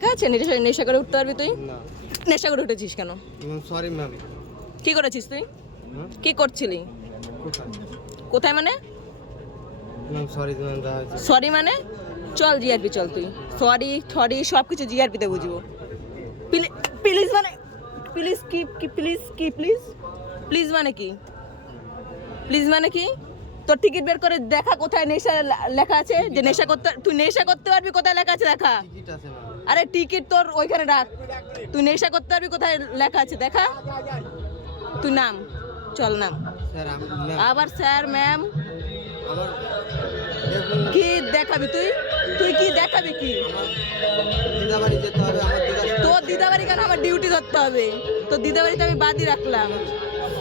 আছে নেশা করে উঠতে পারবি তুই? না। নেশা করে উঠেছিস কেন? Sorry ma'am. কি করেছিস তুই? কি করছিলি? কোথায় মানে? Ma'am sorry ma'am. সরি মানে? চল জিআরপি চল তুই। সরি সরি সব কিছু জিআরপিতে বুঝবো। প্লিজ মানে প্লিজ কি প্লিজ কি প্লিজ প্লিজ মানে কি? প্লিজ মানে কি? তোর টিকিট বের করে দেখা কোথায় নেশা লেখা আছে, যে নেশা করতে তুই নেশা করতে পারবি কোথায় লেখা আছে দেখা। টিকিট আছে ম্যাম। আরে টিকিট তোর ওইখানে রাখ, তুই নেশা করতে পারবি কোথায় লেখা আছে দেখা। তুই নাম, চল নাম। স্যার আমি ম্যাম আবার স্যার ম্যাম আমার দেখুন কি দেখাবি তুই? তুই কি দেখাবি কি? দিদাবাড়ি যেতে হবে। আমার দিদা তোর দিদাবাড়ি কেন আমার ডিউটি ধরতে হবে? তোর দিদাবাড়িতে আমি বাদই রাখলাম।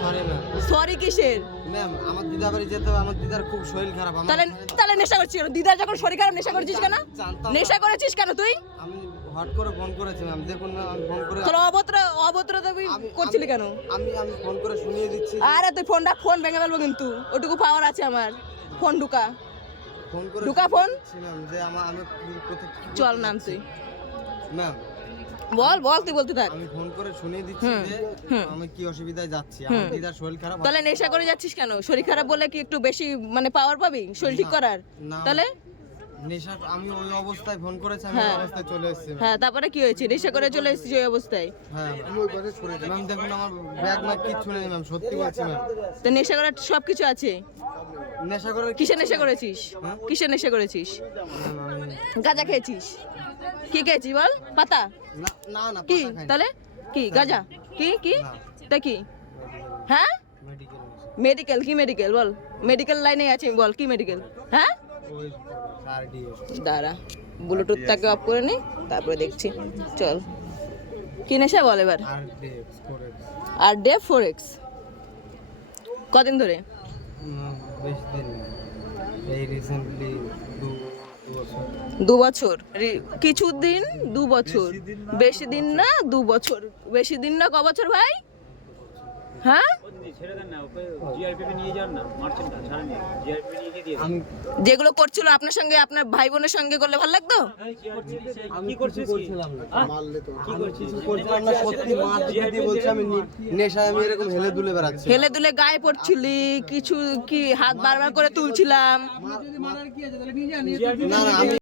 Sorry ma'am. সরি কিসের? ম্যাম আমার দিদাবাড়ি যেতে হবে। আমার দিদার খুব শরীর খারাপ। আমার তাহলে তাহলে নেশা করছিস কেন? দিদার যখন শরীর খারাপ নেশা করেছিস কেন? জানতাম না। নেশা করেছিস কেন তুই? আমি হট করে ফোন করেছি ম্যাম। দেখুন ম্যাম আমি ফোন করে তোর অভদ্র তুই করছিলি কেন? আমি ফোন করে শুনিয়ে দিচ্ছি। আরে তুই ফোন ভেঙে ফেলবো কিন্তু, ওটুকু পাওয়ার আছে আমার। ফোন ঢুকা ফোন করে ঢুকা ফোন। ম্যাম যে আমি কোথায় চল নাম তুই। ম্যাম বল তুই বলতে থাক। আমি ফোন করে শুনিয়ে দিচ্ছি যে আমি কি অসুবিধায় যাচ্ছি। আমার দিদার শরীর খারাপ। তাহলে নেশা করে যাচ্ছিস কেন? শরীর খারাপ বলে কি একটু বেশি মানে পাওয়ার পাবি শরীর ঠিক করার? না। তাহলে নেশা আমি ওই অবস্থায় ফোন করেছি। আমি ওই অবস্থায় চলে এসেছি ম্যাম। হ্যাঁ, তারপরে কি হয়েছে? নেশা করে চলে এসেছিস ওই অবস্থায়? হ্যাঁ আমি ওই পাশে ছড়ে ম্যাম। দেখুন আমার ব্যাগ ম্যাগ কিচ্ছু নেই ম্যাম। সত্যি বলছি ম্যাম। তো নেশা করার সব কিছু আছে। নেশা করে কিসের নেশা করেছিস? কিসের নেশা করেছিস? গাঁজা খেয়েছিস? কি খেয়েছিস বল? পাতা? না না না কি পাতা খাইনি। তাহলে? কি গাঁজা? কি না। তা কি? হ্যাঁ, মেডিকেল মেডিকেল কি মেডিকেল বল? মেডিকেল লাইনে আছি বল, কি মেডিকেল? হ্যাঁ ওই আরডিএ দাঁড়া, ব্লুটুথটাকে অফ করে নি, তারপরে দেখছি। চল কি নেশা বল এবার। আরডিএ স্কোরেক্স। আর ডে 4x কদিন ধরে? বেশ দিন না। এই রিসেন্টলি 2 বছর। 2 বছর? কিছুদিন 2 বছর? বেশি দিন না 2 বছর? বেশি দিন না ক বছর ভাই? হ্যাঁ, আমি যেগুলো করছিল আপনার সঙ্গে আপনার ভাই বোনের সঙ্গে করলে ভালো লাগতো? আমি কিছু করছিলাম না। মারলে তো কি করছিস? করছিলাম না সত্যি। মা দিদি বলছে আমি নেশায় আমি এরকম হেলে দুলে বেড়াচ্ছি। হেলে দুলে গায়ে পড়ছিলি কিছু কি? হাত বারবার করে তুলছিলাম। না না আমি